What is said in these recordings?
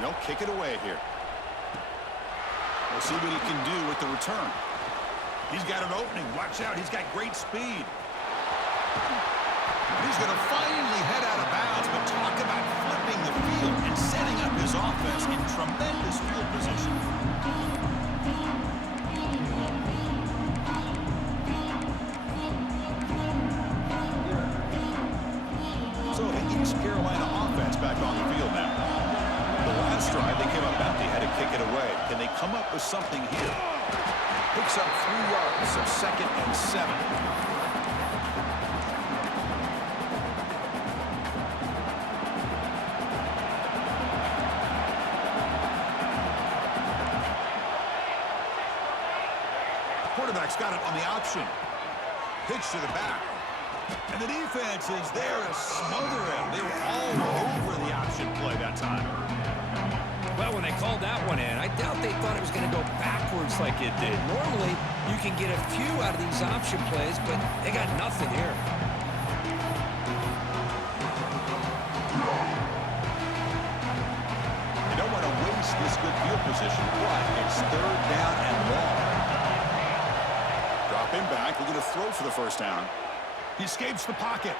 They'll kick it away here. We'll see what he can do with the return. He's got an opening. Watch out. He's got great speed. And he's going to finally head out of bounds, but talk about flipping the field and setting up his offense in tremendous field position. So the East Carolina offense back on the field now. The last drive, they came up empty, had to kick it away. Can they come up with something here? Picks up 3 yards, so 2nd and 7. Quarterback's got it on the option. Pitch to the back. And the defense is there to smother him. They were all over the option play that time. Well, when they called that one in, I doubt they thought it was going to go backwards like it did. Normally, you can get a few out of these option plays, but they got nothing here. You don't want to waste this good field position, but it's 3rd down and long. Drop him back. We're going to throw for the first down. He escapes the pocket.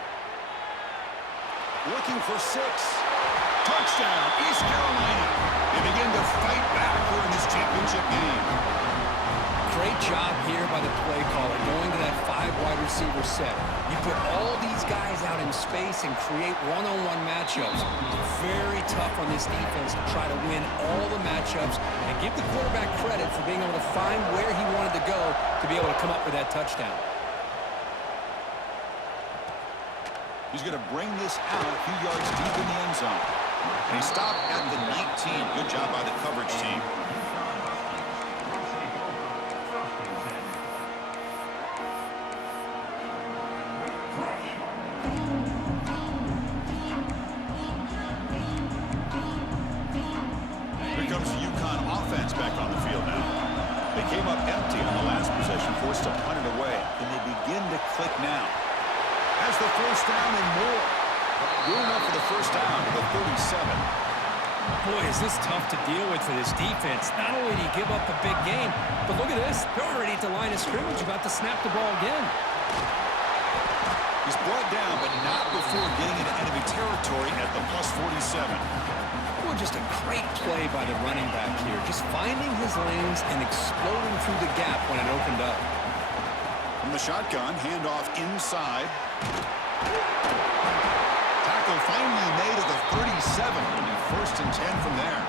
Looking for 6. Touchdown, East Carolina. They begin to fight back here in this championship game. Great job here by the play caller, going to that 5 wide receiver set. You put all these guys out in space and create one-on-one matchups. Very tough on this defense to try to win all the matchups and give the quarterback credit for being able to find where he wanted to go to be able to come up with that touchdown. He's going to bring this out a few yards deep in the end zone. And he stopped at the 19. Good job by the coverage team. Here comes the UConn offense back on the field now. They came up empty on the last possession, forced to punt it away. And they begin to click now. Has the first down and more. Good enough for the first down to the 37. Boy, is this tough to deal with for this defense. Not only do you give up a big game, but look at this. They're already at the line of scrimmage, about to snap the ball again. He's brought down, but not before getting into enemy territory at the +47. Boy, just a great play by the running back here. Just finding his lanes and exploding through the gap when it opened up. From the shotgun, handoff inside. Tackle finally made at the 37. It'll be 1st and 10 from there.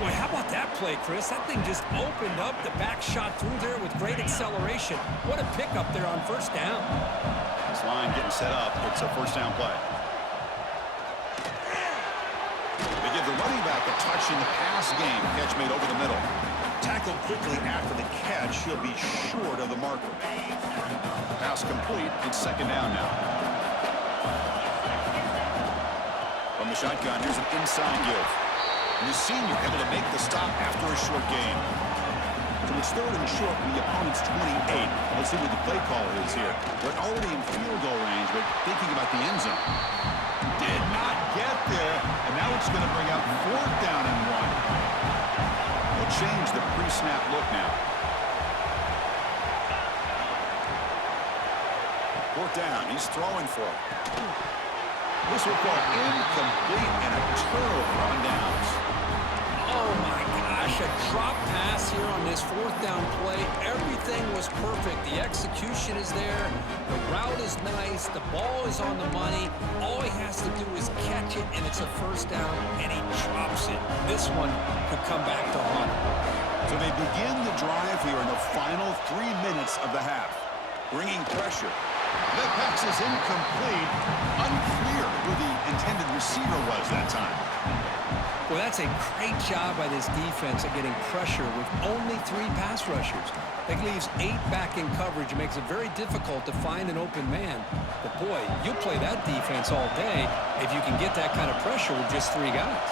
Boy, how about that play, Chris? That thing just opened up. The back shot through there with great acceleration. What a pickup there on first down. This line getting set up. It's a first down play. They give the running back a touch in the pass game. Catch made over the middle. Tackled quickly after the catch. He'll be short of the marker. Pass complete. It's 2nd down now. From the shotgun, here's an inside give. And the senior able to make the stop after a short gain. So it's 3rd and short from the opponent's 28. Let's see what the play call is here. They're already in field goal range, but thinking about the end zone. Did not get there, and now it's going to bring up 4th down and 1. They'll change the pre-snap look now. 4th down, he's throwing for it. This will go incomplete and a turnover on downs. Oh, my gosh, a drop pass here on this 4th down play. Everything was perfect. The execution is there. The route is nice. The ball is on the money. All he has to do is catch it, and it's a first down, and he drops it. This one could come back to haunt him. So they begin the drive here in the final 3 minutes of the half. Bringing pressure. The pass is incomplete. Unclear who the intended receiver was that time. Well, that's a great job by this defense at getting pressure with only 3 pass rushers. That leaves 8 back in coverage. It makes it very difficult to find an open man. But, boy, you'll play that defense all day if you can get that kind of pressure with just 3 guys.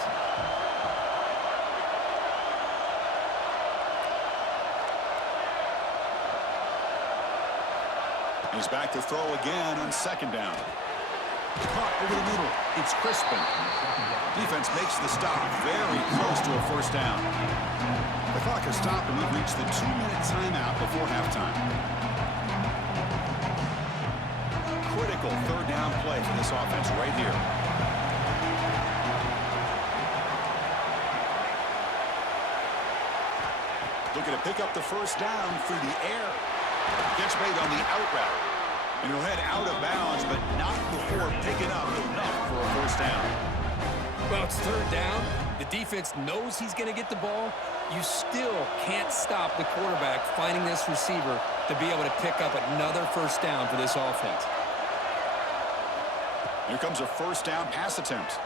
He's back to throw again on 2nd down. Caught over the middle. It's Crispin. Defense makes the stop very close to a first down. The clock has stopped, and we've reached the 2-minute timeout before halftime. Critical third down play for this offense right here. Looking to pick up the first down through the air. Gets made on the out route. And he'll head out of bounds, but not before picking up enough for a first down. Well, it's third down. The defense knows he's going to get the ball. You still can't stop the quarterback finding this receiver to be able to pick up another first down for this offense. Here comes a first down pass attempt.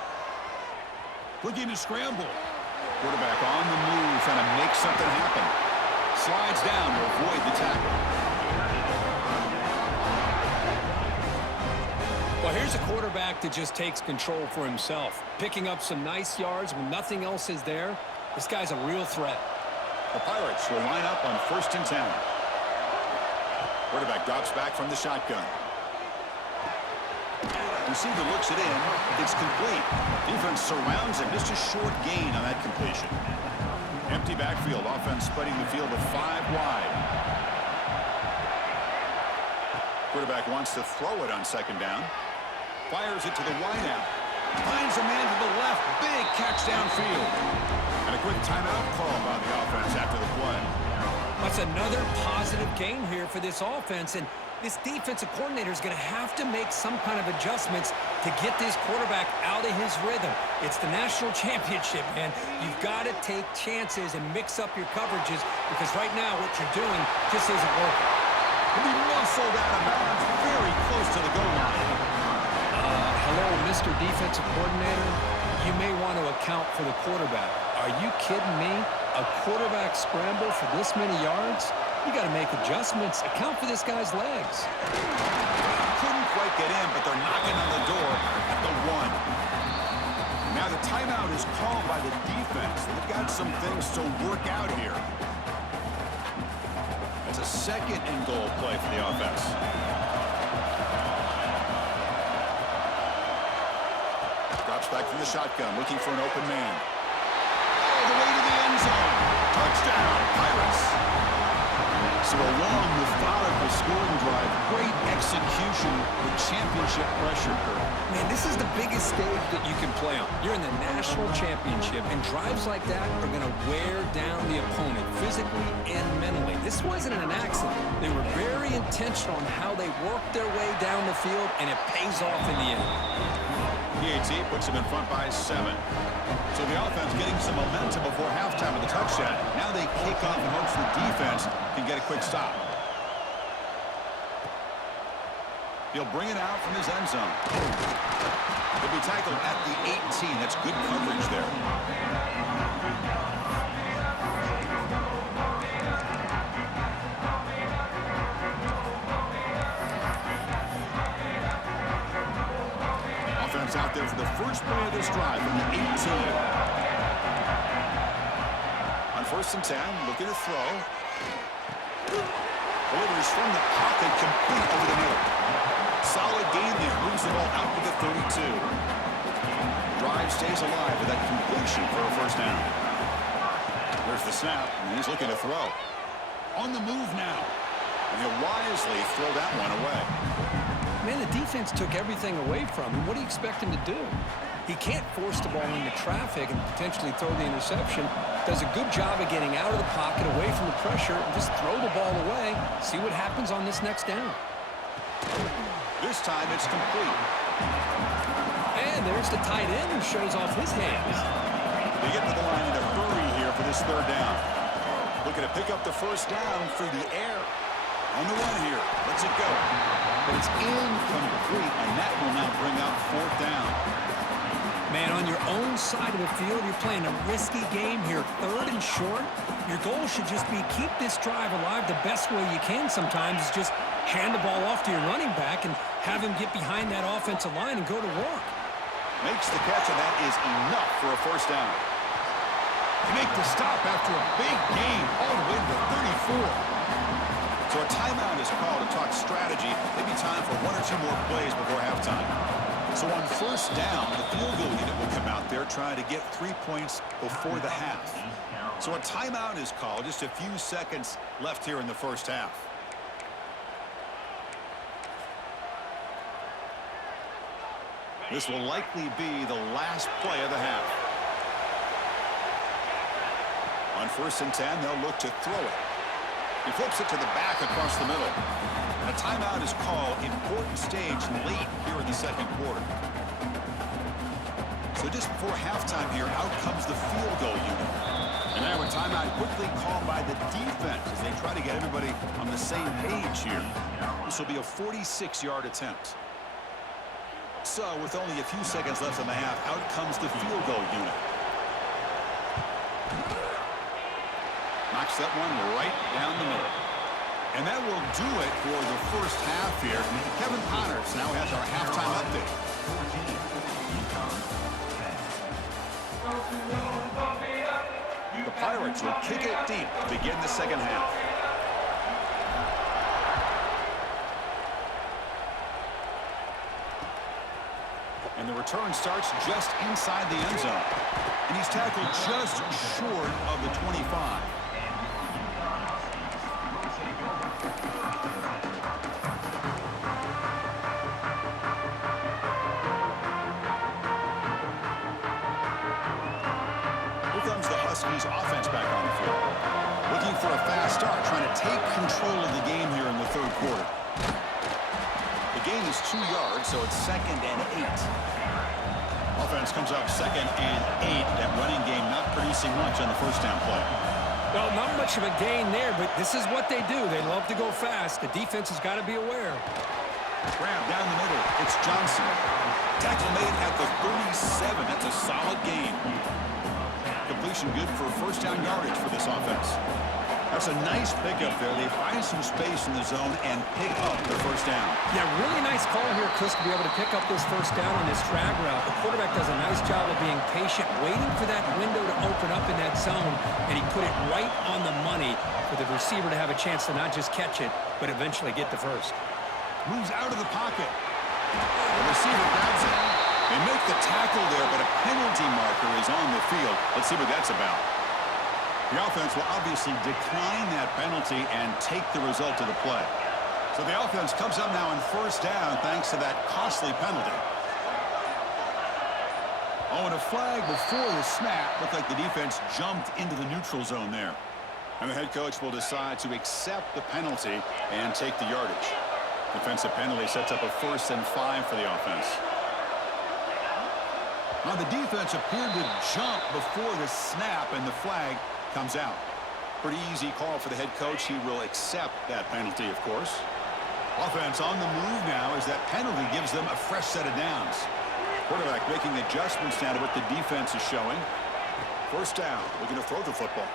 Looking to scramble. Quarterback on the move, trying to make something happen. Slides down to avoid the tackle. Well, here's a quarterback that just takes control for himself. Picking up some nice yards when nothing else is there. This guy's a real threat. The Pirates will line up on 1st and 10. Quarterback drops back from the shotgun. Receiver looks it in. It's complete. Defense surrounds him. Just a short gain on that completion. Empty backfield. Offense spreading the field to 5 wide. Quarterback wants to throw it on 2nd down. Fires it to the wide out. Finds a man to the left. Big catch downfield. And a quick timeout call by the offense after the play. That's another positive gain here for this offense, and this defensive coordinator is going to have to make some kind of adjustments to get this quarterback out of his rhythm. It's the national championship, man. You've got to take chances and mix up your coverages because right now what you're doing just isn't working. He'll be muscled out of bounds very close to the goal line. Hello, Mr. Defensive Coordinator. You may want to account for the quarterback. Are you kidding me? A quarterback scramble for this many yards? You got to make adjustments. Account for this guy's legs. Couldn't quite get in, but they're knocking on the door at the 1. Now the timeout is called by the defense. They've got some things to work out here. That's a 2nd and goal play for the offense. Drops back from the shotgun, looking for an open man. All the way to the end zone. Touchdown, Pirates. So a long, methodical scoring drive. Great execution with championship pressure. Man, this is the biggest stage that you can play on. You're in the national championship, and drives like that are going to wear down the opponent physically and mentally. This wasn't an accident. They were very intentional on how they worked their way down the field, and it pays off in the end. PAT puts them in front by 7. So the offense getting some momentum before halftime with the touchdown. Now they kick off and hopes the defense can get a quick stop. He'll bring it out from his end zone. He'll be tackled at the 18. That's good coverage there. Offense out there for the first play of this drive from the 18. On 1st and 10, looking to throw. Delivers from the pocket, complete over the middle. Solid gain there, moves the ball out to the 32. Drive stays alive with that completion for a first down. There's the snap, and he's looking to throw. On the move now. And he'll wisely throw that one away. Man, the defense took everything away from him. What do you expect him to do? He can't force the ball into traffic and potentially throw the interception. Does a good job of getting out of the pocket, away from the pressure, and just throw the ball away. See what happens on this next down. This time it's complete. And there's the tight end who shows off his hands. They get to the line in a hurry here for this 3rd down. Looking to pick up the first down through the air. On the 1 here. Lets it go. But it's incomplete, and that will now bring up 4th down. Man, on your own side of the field, you're playing a risky game here. 3rd and short. Your goal should just be keep this drive alive the best way you can sometimes is just hand the ball off to your running back and have him get behind that offensive line and go to work. Makes the catch, and that is enough for a first down. They make the stop after a big gain all the way to the 34. So a timeout is called to talk strategy. Maybe time for 1 or 2 more plays before halftime. So on first down, the field goal unit will come out there trying to get 3 points before the half. So a timeout is called. Just a few seconds left here in the first half. This will likely be the last play of the half. On 1st and 10, they'll look to throw it. He flips it to the back across the middle. And a timeout is called. Important stage late here in the second quarter. So just before halftime here, out comes the field goal unit. And now a timeout quickly called by the defense as they try to get everybody on the same page here. This will be a 46-yard attempt. So with only a few seconds left in the half, out comes the field goal unit. Knocks that one right down the middle. And that will do it for the first half here. Kevin Connors now has our halftime update. The Pirates will kick it deep to begin the second half. And the return starts just inside the end zone. And he's tackled just short of the 25. Huskies offense back on the field. Looking for a fast start, trying to take control of the game here in the third quarter. The gain is 2 yards, so it's 2nd and 8. Offense comes up 2nd and 8. That running game not producing much on the first down play. Well, not much of a gain there, but this is what they do. They love to go fast. The defense has got to be aware. Grab down the middle. It's Johnson. Tackle made at the 37. That's a solid gain. Completion good for first down yardage for this offense. That's a nice pickup there. They find some space in the zone and pick up the first down. Yeah, really nice call here, Chris, to be able to pick up this first down on this drag route. The quarterback does a nice job of being patient, waiting for that window to open up in that zone, and he put it right on the money for the receiver to have a chance to not just catch it, but eventually get the first. Moves out of the pocket. The receiver grabs it. They make the tackle there, but a penalty marker is on the field. Let's see what that's about. The offense will obviously decline that penalty and take the result of the play. So the offense comes up now on first down thanks to that costly penalty. Oh, and a flag before the snap. Looked like the defense jumped into the neutral zone there. And the head coach will decide to accept the penalty and take the yardage. Defensive penalty sets up a 1st and 5 for the offense. Now the defense appeared to jump before the snap, and the flag comes out. Pretty easy call for the head coach. He will accept that penalty, of course. Offense on the move now as that penalty gives them a fresh set of downs. Quarterback making adjustments now to what the defense is showing. First down, looking to throw the football.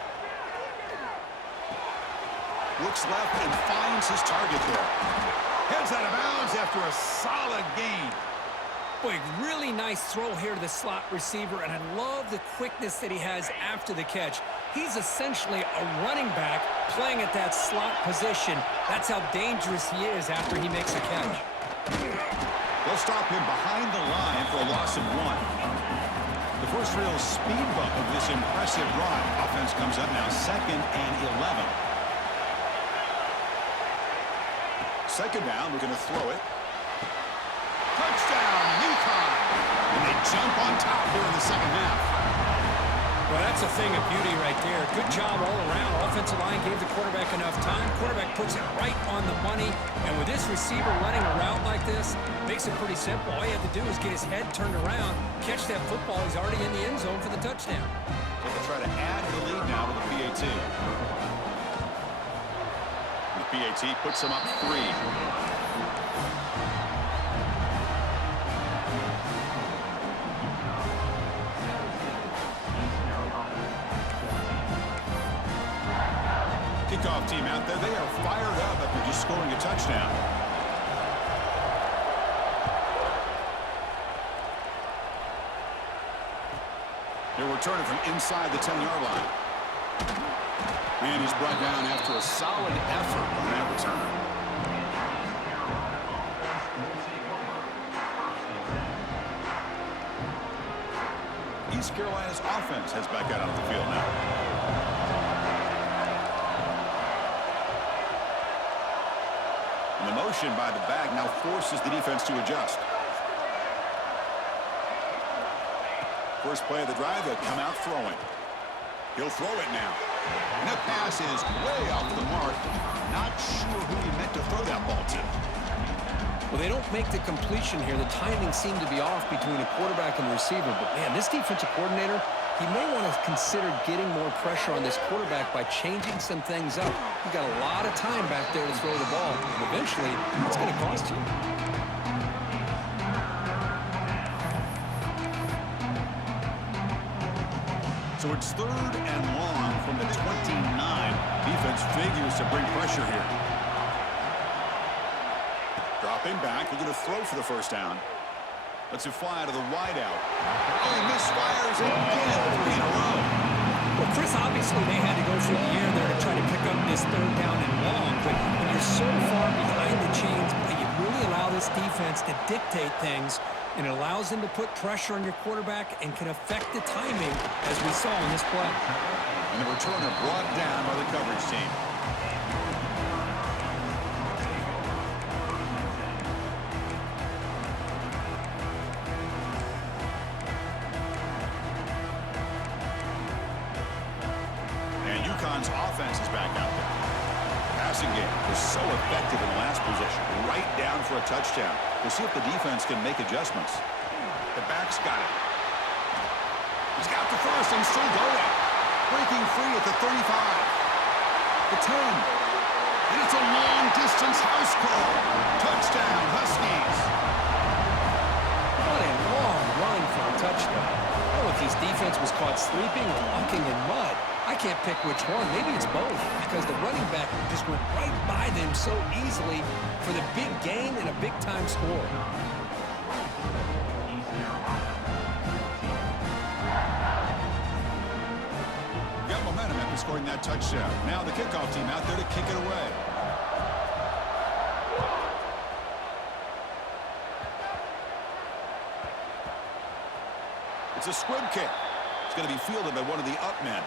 Looks left and finds his target there. Heads out of bounds after a solid gain. Boy, really nice throw here to the slot receiver, and I love the quickness that he has after the catch. He's essentially a running back playing at that slot position. That's how dangerous he is after he makes a catch. They'll stop him behind the line for a loss of 1. The first real speed bump of this impressive run. Offense comes up now 2nd and 11. Second down, we're going to throw it. Touchdown, UConn. And they jump on top here in the second half. Well, that's a thing of beauty right there. Good job all around. Offensive line gave the quarterback enough time. Quarterback puts it right on the money. And with this receiver running a route like this, makes it pretty simple. All you have to do is get his head turned around, catch that football. He's already in the end zone for the touchdown. So they'll try to add the lead now with the PAT. The PAT puts them up 3. Kickoff team out there. They are fired up after just scoring a touchdown. They're returning from inside the 10-yard line. And he's brought down after a solid effort on that return. East Carolina's offense heads back out onto the field now. And the motion by the back now forces the defense to adjust. First play of the drive, they'll come out throwing. He'll throw it now. And that pass is way off the mark. Not sure who he meant to throw that ball to. Well, they don't make the completion here. The timing seemed to be off between a quarterback and the receiver. But, man, this defensive coordinator, he may want to consider getting more pressure on this quarterback by changing some things up. You've got a lot of time back there to throw the ball. And eventually, it's going to cost you. So it's 3rd and long from the 29. Defense figures to bring pressure here. Dropping back, looking to throw for the first down. Lets it fly to the wideout. Oh, he misfires again, 3 in a row. Well, Chris, obviously they had to go for the air there to try to pick up this 3rd down and long. But when you're so far behind the chains, you really allow this defense to dictate things. And it allows them to put pressure on your quarterback and can affect the timing, as we saw in this play. And the returner brought down by the coverage team. And UConn's offense is back out there. Passing game was so effective in the last possession, right down for a touchdown. We'll see if the defense can make adjustments. The back's got it. He's got the first and still going. Breaking free at the 35. The 10. And it's a long-distance house call. Touchdown, Huskies. What a long run for a touchdown. I don't know if his defense was caught sleeping or walking in mud. I can't pick which one. Maybe it's both, because the running back just went right by them so easily for the big gain and a big-time score. Got momentum after scoring that touchdown. Now the kickoff team out there to kick it away. It's a squib kick. It's going to be fielded by one of the up men.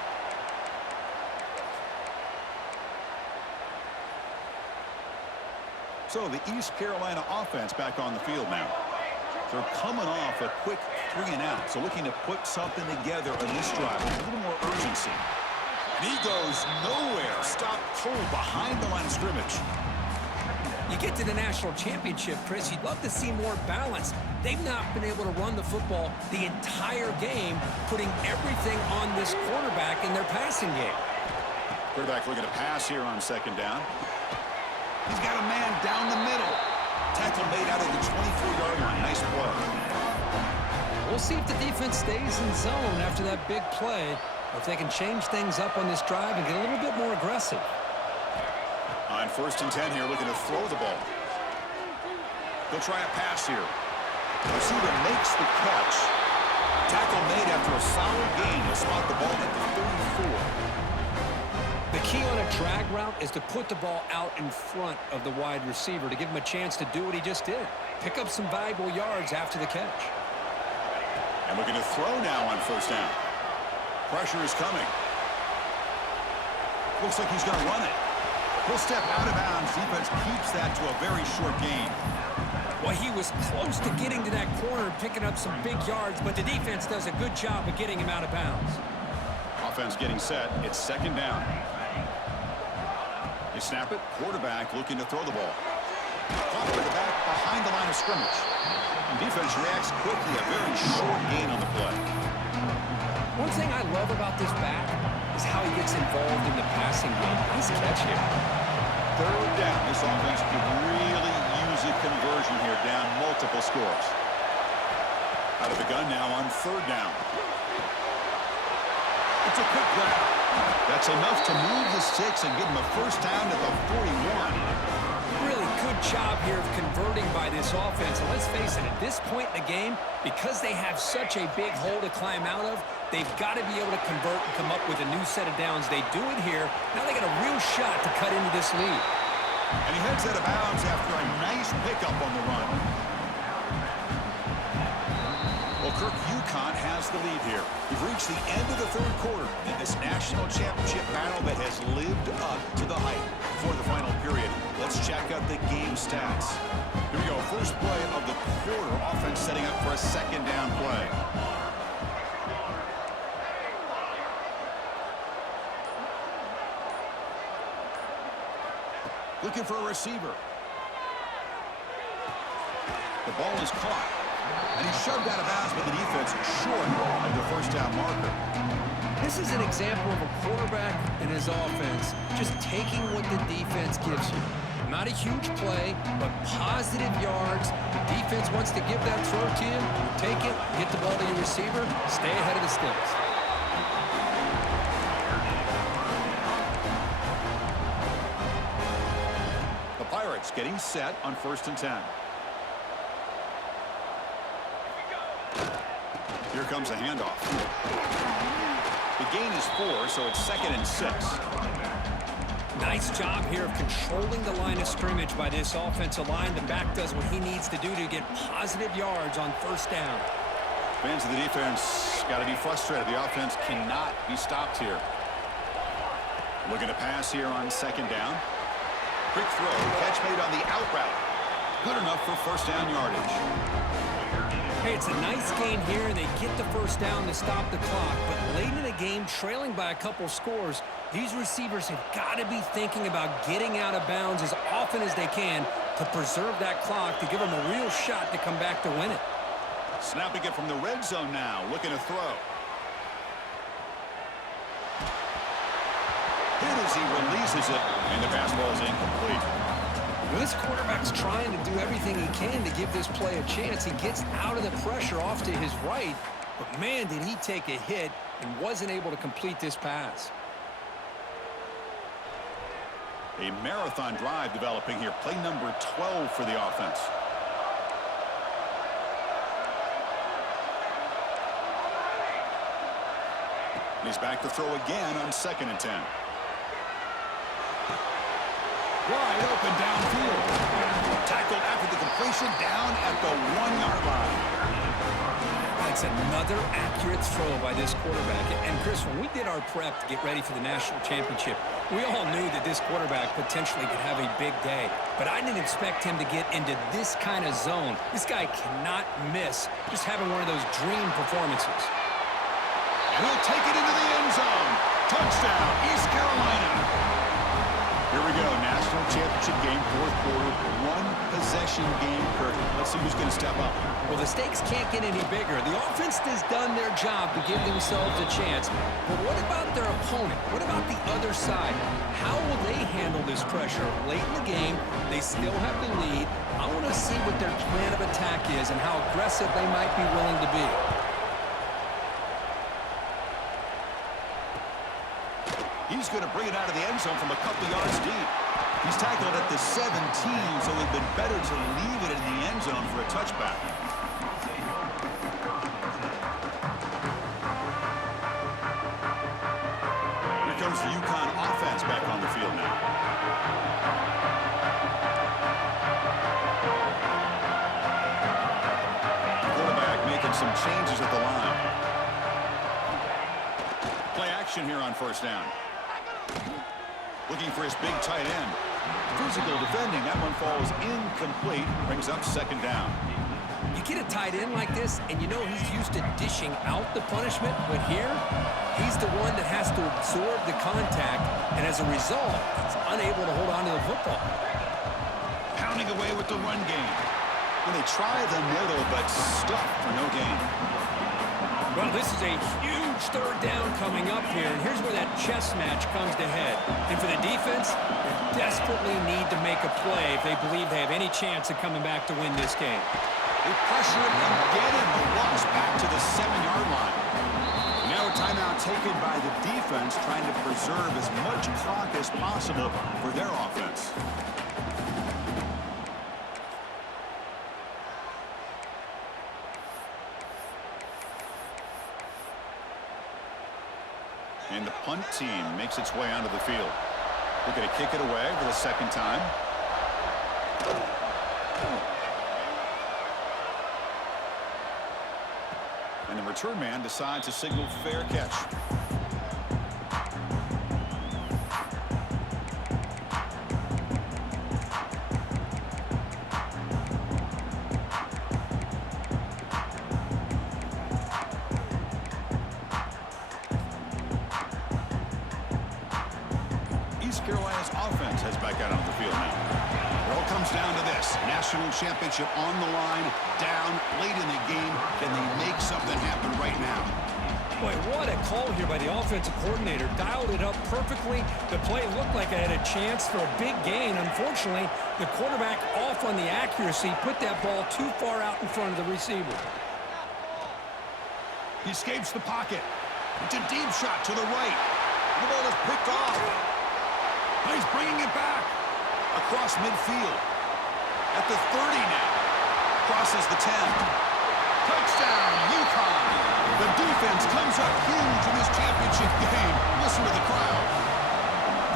So the East Carolina offense back on the field now. They're coming off a quick 3-and-out, so looking to put something together on this drive with a little more urgency. And he goes nowhere. Stop cold behind the line of scrimmage. You get to the national championship, Chris, you'd love to see more balance. They've not been able to run the football the entire game, putting everything on this quarterback in their passing game. Quarterback looking to pass here on 2nd down. He's got a man down the middle. Tackle made out of the 24-yard line. Nice play. We'll see if the defense stays in zone after that big play, or if they can change things up on this drive and get a little bit more aggressive. On 1st and 10 here, looking to throw the ball. He'll try a pass here. The receiver makes the catch. Tackle made after a solid gain. He'll spot the ball at the 34. The key on a drag route is to put the ball out in front of the wide receiver to give him a chance to do what he just did. Pick up some valuable yards after the catch. And looking to throw now on 1st down. Pressure is coming. Looks like he's going to run it. He'll step out of bounds. Defense keeps that to a very short gain. Well, he was close to getting to that corner and picking up some big yards, but the defense does a good job of getting him out of bounds. Offense getting set. It's 2nd down. They snap it. Quarterback looking to throw the ball. Caught with the back behind the line of scrimmage. And defense reacts quickly. A very short gain on the play. One thing I love about this back is how he gets involved in the passing game. Nice catch here. 3rd down. This offense could really use a conversion here, down multiple scores. Out of the gun now on 3rd down. It's a quick grab. That's enough to move the sticks and give him a 1st down at the 41. Really good job here of converting by this offense. And let's face it, at this point in the game, because they have such a big hole to climb out of, they've got to be able to convert and come up with a new set of downs. They do it here. Now they got a real shot to cut into this lead. And he heads out of bounds after a nice pickup on the run. Well, Kirk Yukon has the lead here. We've reached the end of the third quarter in this national championship battle that has lived up to the hype. For the final period, let's check out the game stats. Here we go. First play of the quarter. Offense setting up for a second down play. Looking for a receiver. The ball is caught. And he's shoved out of bounds by the defense short of the first down marker. This is an example of a quarterback and his offense just taking what the defense gives you. Not a huge play, but positive yards. The defense wants to give that throw to you. You take it, get the ball to your receiver, stay ahead of the sticks. The Pirates getting set on 1st and 10. Here comes a handoff. The gain is 4, so it's 2nd and 6. Nice job here of controlling the line of scrimmage by this offensive line. The back does what he needs to do to get positive yards on 1st down. Fans of the defense got to be frustrated. The offense cannot be stopped here. Looking to pass here on 2nd down. Quick throw, catch made on the out route. Good enough for 1st down yardage. Hey, it's a nice gain here, and they get the 1st down to stop the clock. But late in the game, trailing by a couple scores, these receivers have got to be thinking about getting out of bounds as often as they can to preserve that clock, to give them a real shot to come back to win it. Snapping it from the red zone now, looking to throw. Hit as he releases it, and the pass ball is incomplete. Well, this quarterback's trying to do everything he can to give this play a chance. He gets out of the pressure off to his right, but man, did he take a hit and wasn't able to complete this pass. A marathon drive developing here. Play number 12 for the offense. He's back to throw again on 2nd and 10. Wide open downfield. Tackled after the completion down at the 1-yard line. That's another accurate throw by this quarterback. And Chris, when we did our prep to get ready for the national championship, we all knew that this quarterback potentially could have a big day. But I didn't expect him to get into this kind of zone. This guy cannot miss just having one of those dream performances. And he'll take it into the end zone. Touchdown, East Carolina. Here we go, national championship game, 4th quarter, 1-possession game, Kirk. Let's see who's going to step up. Well, the stakes can't get any bigger. The offense has done their job to give themselves a chance. But what about their opponent? What about the other side? How will they handle this pressure? Late in the game, they still have the lead. I want to see what their plan of attack is and how aggressive they might be willing to be. He's going to bring it out of the end zone from a couple yards deep. He's tackled at the 17, so it'd been better to leave it in the end zone for a touchback. Here comes the UConn offense back on the field now. The quarterback making some changes at the line. Play action here on 1st down. Looking for his big tight end. Physical defending. That one falls incomplete. Brings up 2nd down. You get a tight end like this, and you know he's used to dishing out the punishment, but here, he's the one that has to absorb the contact, and as a result, he's unable to hold on to the football. Pounding away with the run game. When they try the middle, but stuffed for no gain. Well, this is a huge 3rd down coming up here, and here's where that chess match comes to head. And for the defense, they desperately need to make a play if they believe they have any chance of coming back to win this game. They pressure him and get him. A loss back to the 7-yard line. Now a timeout taken by the defense, trying to preserve as much clock as possible for their offense. And the punt team makes its way onto the field. They're going to kick it away for the 2nd time. And the return man decides to signal fair catch. East Carolina's offense heads back out onto the field now. It all comes down to this. National championship on the line, down late in the game. Can they make something happen right now? Boy, what a call here by the offensive coordinator. Dialed it up perfectly. The play looked like it had a chance for a big gain. Unfortunately, the quarterback off on the accuracy, put that ball too far out in front of the receiver. He escapes the pocket. It's a deep shot to the right. The ball is picked off. He's bringing it back across midfield. At the 30 now. Crosses the 10. Touchdown, UConn. The defense comes up huge in this championship game. Listen to the crowd.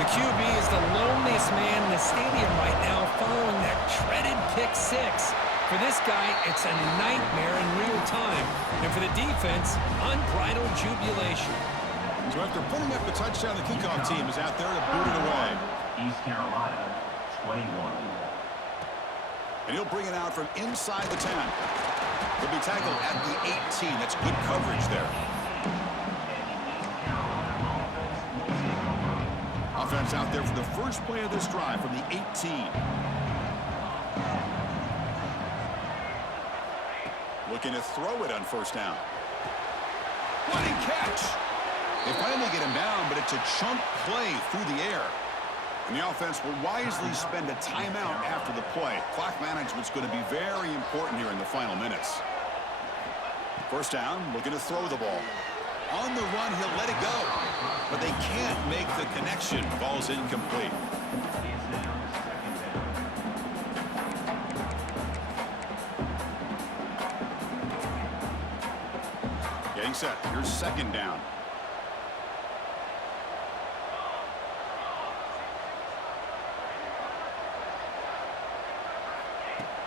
The QB is the loneliest man in the stadium right now following that treaded pick six. For this guy, it's a nightmare in real time. And for the defense, unbridled jubilation. So after putting up the touchdown, the kickoff team is out there to boot it away. East Carolina, 21. And he'll bring it out from inside the 10. He'll be tackled at the 18. That's good coverage there. Offense out there for the first play of this drive from the 18. Looking to throw it on first down. Running catch. They finally get him down, but it's a chunk play through the air. And the offense will wisely spend a timeout after the play. Clock management's going to be very important here in the final minutes. First down, looking to throw the ball. On the run, he'll let it go. But they can't make the connection. Ball's incomplete. Getting set. Here's second down.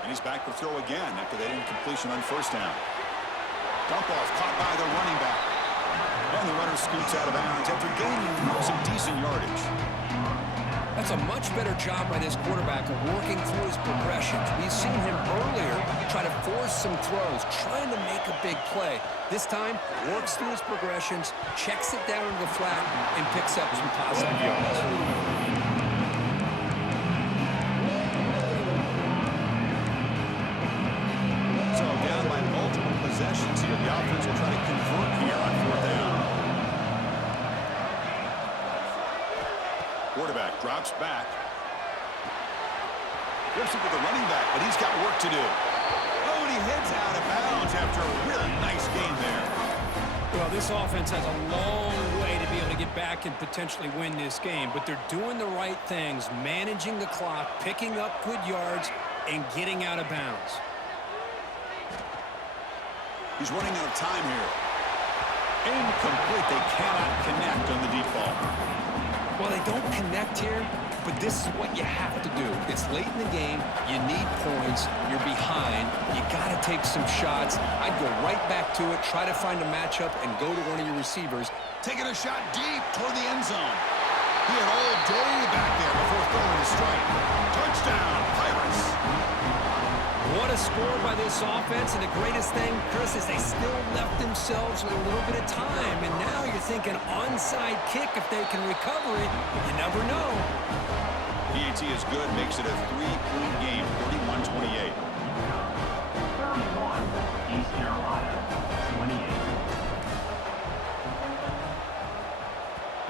And he's back to throw again after that incompletion on first down. Dump off caught by the running back. And the runner scoots out of bounds after gaining some decent yardage. That's a much better job by this quarterback of working through his progressions. We've seen him earlier try to force some throws, trying to make a big play. This time, works through his progressions, checks it down to the flat, and picks up some positive yards. Possessions here. The offense will try to convert here on fourth down. Quarterback drops back. Flips it with the running back, but he's got work to do. Oh, and he heads out of bounds after a really nice game there. Well, this offense has a long way to be able to get back and potentially win this game, but they're doing the right things, managing the clock, picking up good yards, and getting out of bounds. He's running out of time here. Incomplete. They cannot connect on the deep ball. Well, they don't connect here, but this is what you have to do. It's late in the game. You need points. You're behind. You got to take some shots. I'd go right back to it, try to find a matchup, and go to one of your receivers. Taking a shot deep toward the end zone. He had all day back there before throwing his strike. Touchdown, Pirates. What a score by this offense, and the greatest thing, Chris, is they still left themselves with a little bit of time, and now you're thinking onside kick if they can recover it. You never know. PAT is good, makes it a 3-point game, 31-28. 31, East Carolina, 28.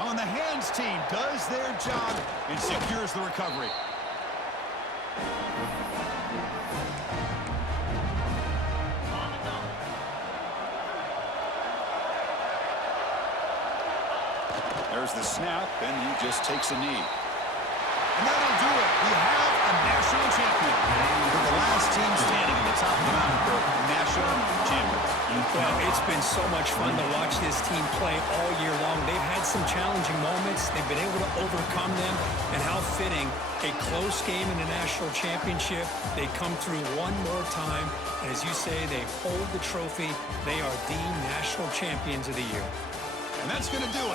On the hands team does their job and secures the recovery. There's the snap, and he just takes a knee. And that'll do it. We have a national champion. We're the last team standing at the top of the mountain for national champions. Well, it's been so much fun to watch this team play all year long. They've had some challenging moments. They've been able to overcome them. And how fitting, a close game in the national championship. They come through one more time. And as you say, they hold the trophy. They are the national champions of the year. And that's going to do it.